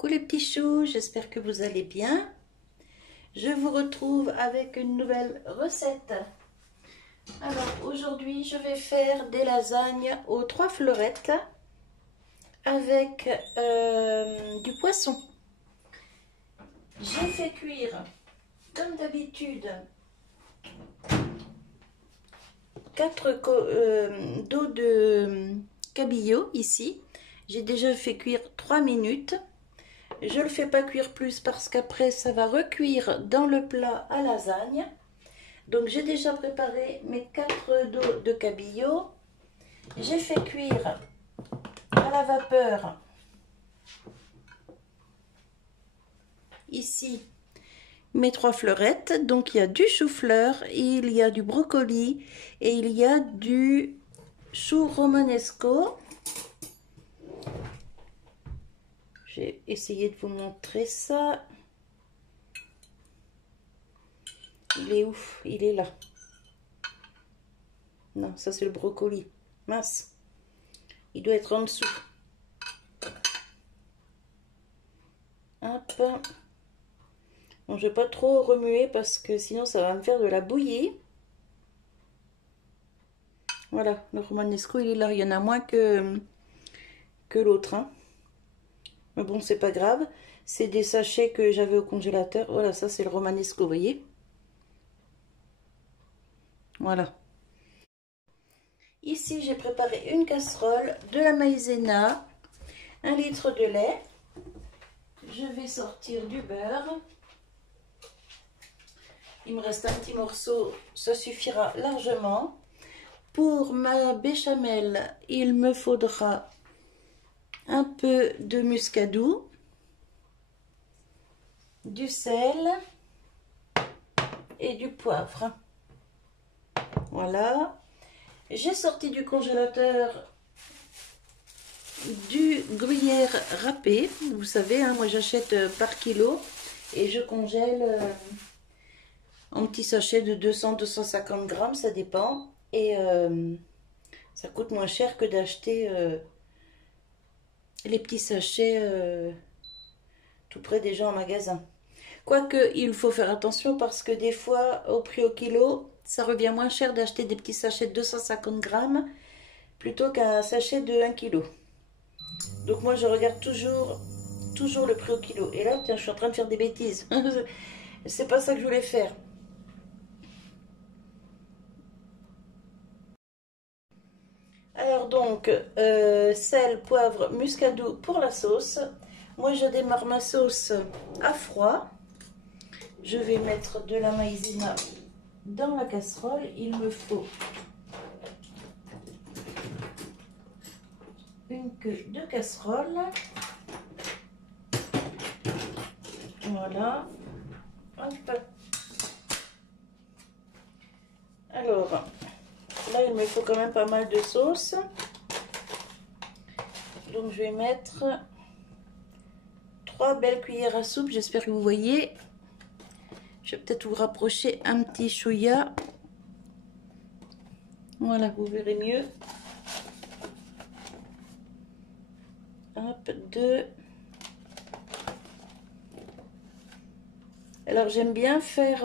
Coucou les petits choux, j'espère que vous allez bien. Je vous retrouve avec une nouvelle recette. Alors aujourd'hui je vais faire des lasagnes aux 3 fleurettes avec du poisson. J'ai fait cuire comme d'habitude 4 d'eau de cabillaud ici. J'ai déjà fait cuire 3 minutes. Je ne le fais pas cuire plus parce qu'après ça va recuire dans le plat à lasagne. Donc j'ai déjà préparé mes 4 d'eau de cabillaud. J'ai fait cuire à la vapeur ici mes 3 fleurettes. Donc il y a du chou-fleur, il y a du brocoli et il y a du chou romanesco. J'ai essayé de vous montrer ça. Il est où? Il est là. Non, ça c'est le brocoli. Mince. Il doit être en dessous. Hop. Bon, je ne vais pas trop remuer parce que sinon ça va me faire de la bouillie. Voilà, le romanesco il est là. Il y en a moins que l'autre. Hein. Mais bon, c'est pas grave. C'est des sachets que j'avais au congélateur. Voilà, ça c'est le romanesco, vous voyez. Voilà. Ici, j'ai préparé une casserole, de la maïzena, 1 litre de lait. Je vais sortir du beurre. Il me reste un petit morceau, ça suffira largement. Pour ma béchamel, il me faudra un peu de muscadou, du sel et du poivre. Voilà. J'ai sorti du congélateur du gruyère râpé. Vous savez, hein, moi j'achète par kilo et je congèle en petits sachets de 200-250 grammes, ça dépend. Et ça coûte moins cher que d'acheter les petits sachets tout près des gens en magasin. Quoique, il faut faire attention parce que des fois, au prix au kilo, ça revient moins cher d'acheter des petits sachets de 250 grammes plutôt qu'un sachet de 1 kg. Donc moi, je regarde toujours le prix au kilo. Et là, tiens, je suis en train de faire des bêtises. C'est pas ça que je voulais faire. Alors donc, sel, poivre, muscadou pour la sauce. Moi, je démarre ma sauce à froid. Je vais mettre de la maïzena dans la casserole. Il me faut une queue de casserole. Voilà. Hop. Alors, là, il me faut quand même pas mal de sauce. Donc, je vais mettre 3 belles cuillères à soupe. J'espère que vous voyez. Je vais peut-être vous rapprocher un petit chouïa. Voilà, vous verrez mieux. Hop, 2. Alors, j'aime bien faire...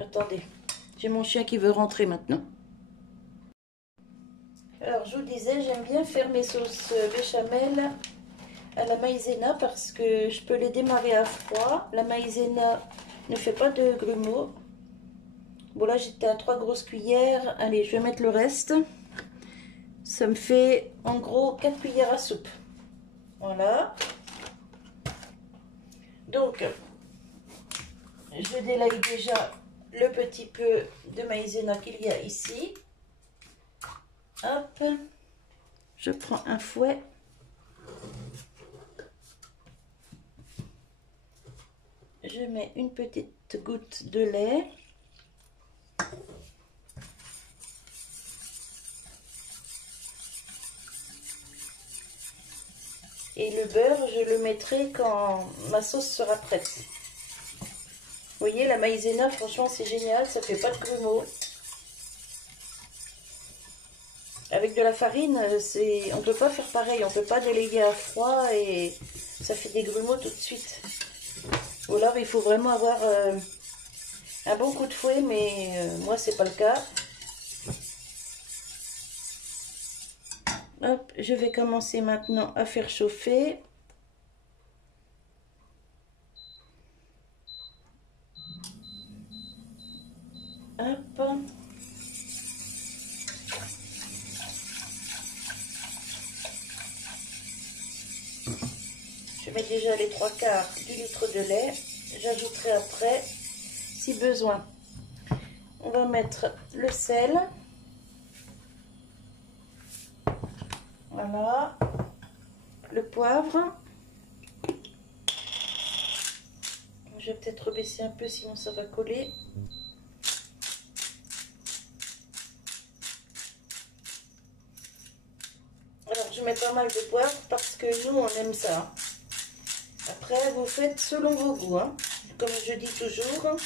Attendez, j'ai mon chien qui veut rentrer maintenant. Alors, je vous disais, j'aime bien faire mes sauces béchamel à la maïzena parce que je peux les démarrer à froid. La maïzena ne fait pas de grumeaux. Bon, là, j'étais à 3 grosses cuillères. Allez, je vais mettre le reste. Ça me fait en gros 4 cuillères à soupe. Voilà. Donc, je délaye déjà le petit peu de maïzena qu'il y a ici. Hop. Je prends un fouet. Je mets une petite goutte de lait. Et le beurre, je le mettrai quand ma sauce sera prête. Vous voyez, la maïzena, franchement, c'est génial. Ça fait pas de grumeaux. Avec que la farine, on peut pas faire pareil, on peut pas délayer à froid et ça fait des grumeaux tout de suite. Ou alors il faut vraiment avoir un bon coup de fouet, mais moi c'est pas le cas. Hop, je vais commencer maintenant à faire chauffer. Hop. Je mets déjà les 3/4 du litre de lait. J'ajouterai après si besoin. On va mettre le sel. Voilà. Le poivre. Je vais peut-être baisser un peu sinon ça va coller. Alors je mets pas mal de poivre parce que nous on aime ça. Après vous faites selon vos goûts, hein, comme je dis toujours.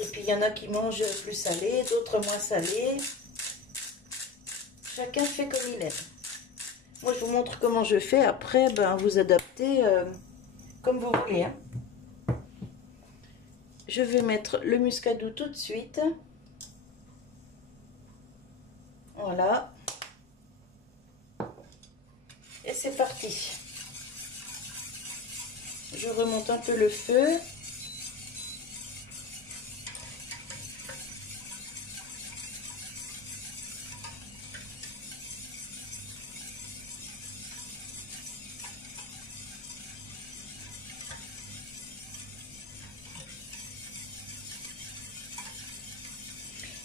Et puis il y en a qui mangent plus salé, d'autres moins salé. Chacun fait comme il aime. Moi je vous montre comment je fais, après ben, vous adaptez comme vous voulez. Hein. Je vais mettre le muscadou tout de suite. Voilà. Et c'est parti. Je remonte un peu le feu.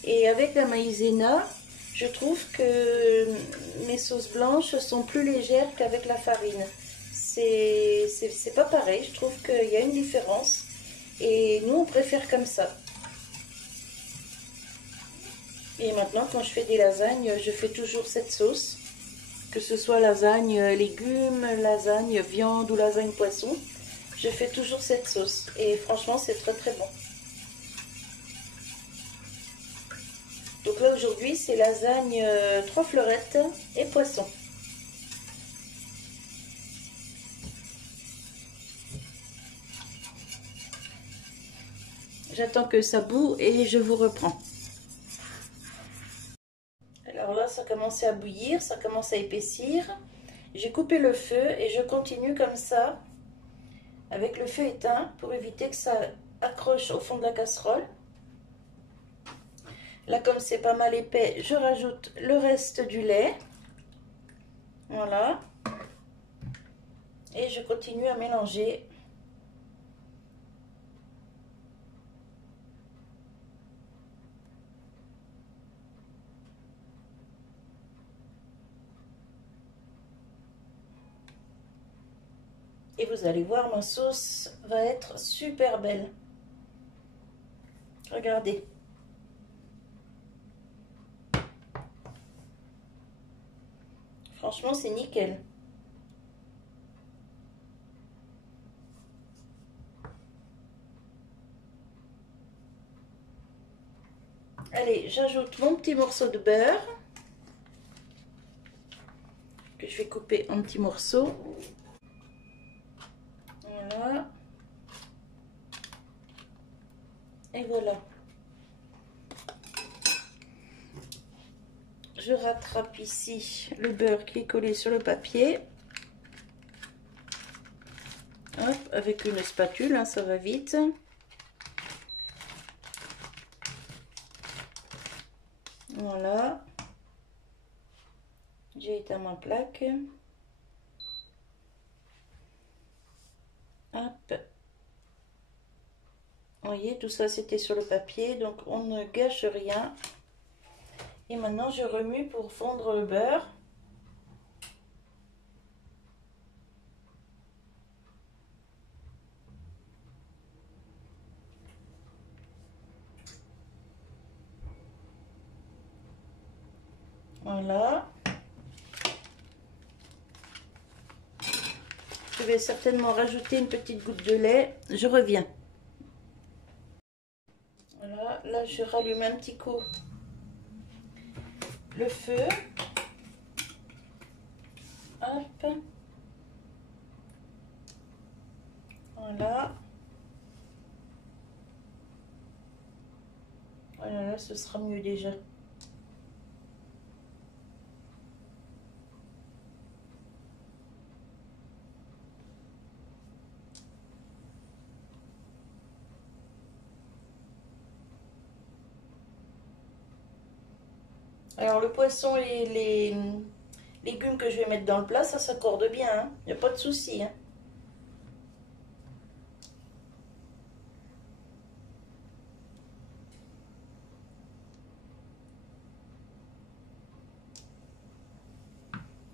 Et avec la maïzena, je trouve que mes sauces blanches sont plus légères qu'avec la farine. C'est pas pareil, je trouve qu'il y a une différence. Et nous, on préfère comme ça. Et maintenant, quand je fais des lasagnes, je fais toujours cette sauce. Que ce soit lasagne légumes, lasagne viande ou lasagne poisson. Je fais toujours cette sauce. Et franchement, c'est très très bon. Donc là, aujourd'hui, c'est lasagne 3 fleurettes et poisson. J'attends que ça bout et je vous reprends. Alors là, ça commence à bouillir, ça commence à épaissir. J'ai coupé le feu et je continue comme ça, avec le feu éteint, pour éviter que ça accroche au fond de la casserole. Là, comme c'est pas mal épais, je rajoute le reste du lait. Voilà. Et je continue à mélanger. Et vous allez voir, ma sauce va être super belle. Regardez. Franchement, c'est nickel. Allez, j'ajoute mon petit morceau de beurre que je vais couper en petits morceaux. Voilà. Et voilà. Je rattrape ici le beurre qui est collé sur le papier. Hop, avec une spatule, hein, ça va vite. Voilà. J'ai éteint ma plaque. Hop. Vous voyez, tout ça c'était sur le papier, donc on ne gâche rien. Et maintenant je remue pour fondre le beurre. Voilà. Je vais certainement rajouter une petite goutte de lait. Je reviens. Voilà, là je rallume un petit coup le feu. Hop. Voilà. Voilà, là, ce sera mieux déjà. Alors le poisson et les légumes que je vais mettre dans le plat, ça s'accorde bien, hein. Il n'y a pas de souci, hein.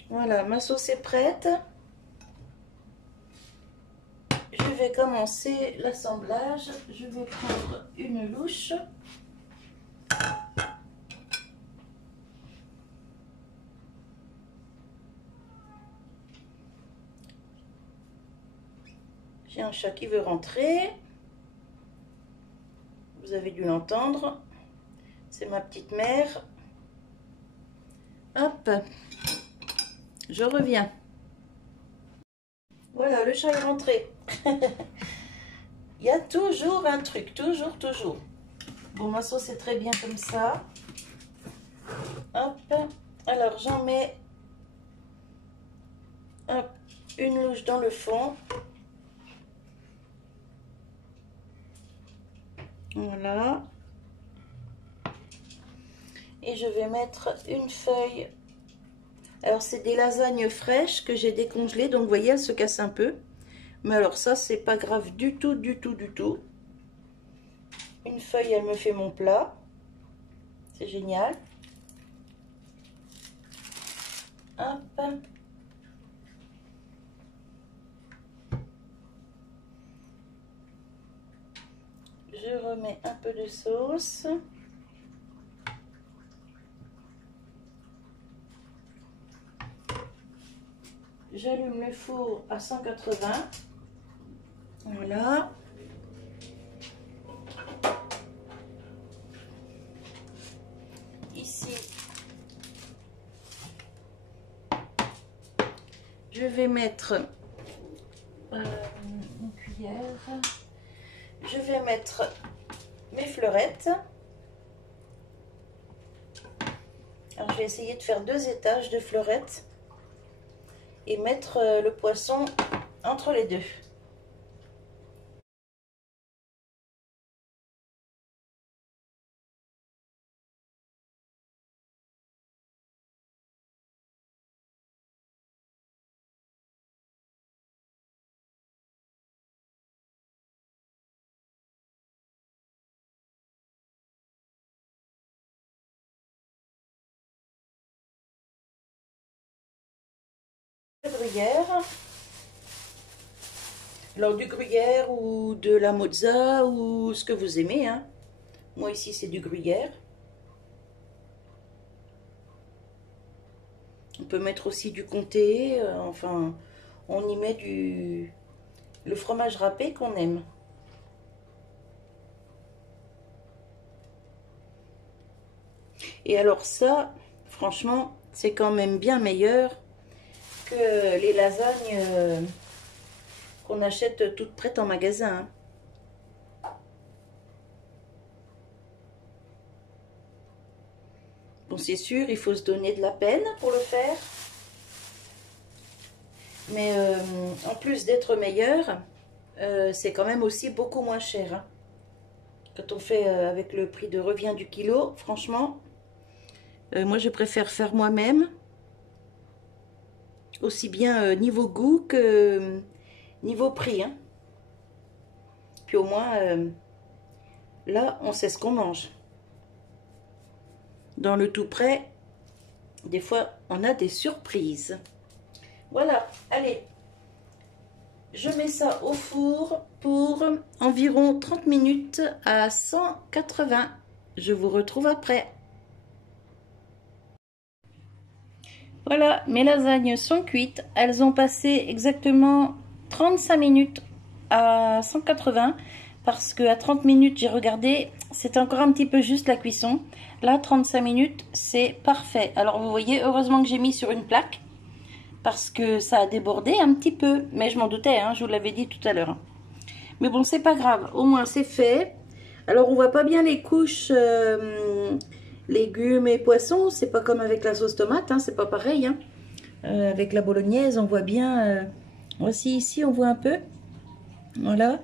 Voilà, ma sauce est prête. Je vais commencer l'assemblage. Je vais prendre une louche. J'ai un chat qui veut rentrer. Vous avez dû l'entendre. C'est ma petite mère. Hop. Je reviens. Voilà, le chat est rentré. Il y a toujours un truc. Toujours. Bon, ma sauce est très bien comme ça. Hop. Alors, j'en mets hop, une louche dans le fond. Voilà. Et je vais mettre une feuille. Alors c'est des lasagnes fraîches que j'ai décongelées, donc vous voyez, elles se cassent un peu. Mais alors ça, c'est pas grave du tout. Une feuille, elle me fait mon plat. C'est génial. Hop. Je remets un peu de sauce. J'allume le four à 180. Voilà. Ici, je vais mettre une cuillère. Je vais mettre mes fleurettes. Alors, je vais essayer de faire 2 étages de fleurettes et mettre le poisson entre les deux. Gruyère. Alors du gruyère ou de la mozza ou ce que vous aimez, hein. Moi ici c'est du gruyère. On peut mettre aussi du comté, enfin on y met le fromage râpé qu'on aime. Et alors ça, franchement, c'est quand même bien meilleur que les lasagnes qu'on achète toutes prêtes en magasin. Bon, c'est sûr, il faut se donner de la peine pour le faire. Mais en plus d'être meilleur, c'est quand même aussi beaucoup moins cher, hein. Quand on fait avec le prix de revient du kilo, franchement, moi je préfère faire moi-même. Aussi bien niveau goût que niveau prix, hein. Puis au moins, là, on sait ce qu'on mange. Dans le tout prêt, des fois, on a des surprises. Voilà, allez. Je mets ça au four pour environ 30 minutes à 180. Je vous retrouve après. Voilà, mes lasagnes sont cuites. Elles ont passé exactement 35 minutes à 180 parce qu'à 30 minutes, j'ai regardé, c'est encore un petit peu juste la cuisson. Là, 35 minutes, c'est parfait. Alors, vous voyez, heureusement que j'ai mis sur une plaque parce que ça a débordé un petit peu. Mais je m'en doutais, hein, je vous l'avais dit tout à l'heure. Mais bon, c'est pas grave. Au moins, c'est fait. Alors, on voit pas bien les couches légumes et poissons. C'est pas comme avec la sauce tomate, hein, c'est pas pareil. Hein. Avec la bolognaise, on voit bien... aussi ici, on voit un peu. Voilà.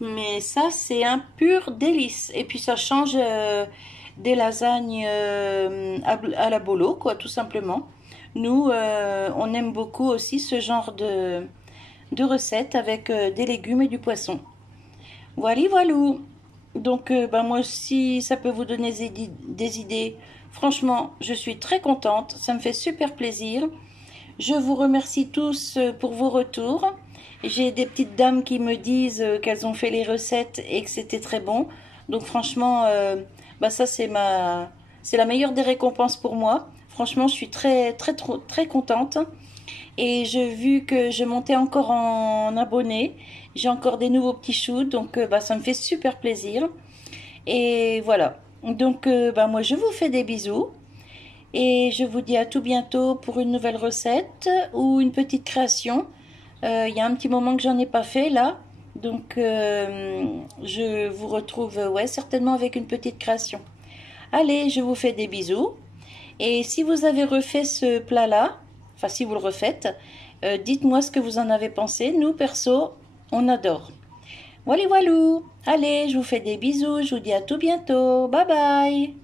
Mais ça, c'est un pur délice. Et puis, ça change des lasagnes à la bolo, quoi, tout simplement. Nous, on aime beaucoup aussi ce genre de recettes avec des légumes et du poisson. Voilà, voilà. Donc, ben moi, si ça peut vous donner des idées, franchement, je suis très contente. Ça me fait super plaisir. Je vous remercie tous pour vos retours. J'ai des petites dames qui me disent qu'elles ont fait les recettes et que c'était très bon. Donc franchement, bah ça c'est la meilleure des récompenses pour moi. Franchement, je suis très contente. Et j'ai vu que je montais encore en abonnés. J'ai encore des nouveaux petits choux, donc bah ça me fait super plaisir. Et voilà. Donc bah moi je vous fais des bisous. Et je vous dis à tout bientôt pour une nouvelle recette ou une petite création. Il y a un petit moment que j'en ai pas fait là. Donc je vous retrouve ouais, certainement avec une petite création. Allez, je vous fais des bisous. Et si vous avez refait ce plat-là, enfin si vous le refaites, dites-moi ce que vous en avez pensé. Nous, perso, on adore. Voilà, voilà. Allez, je vous fais des bisous. Je vous dis à tout bientôt. Bye bye.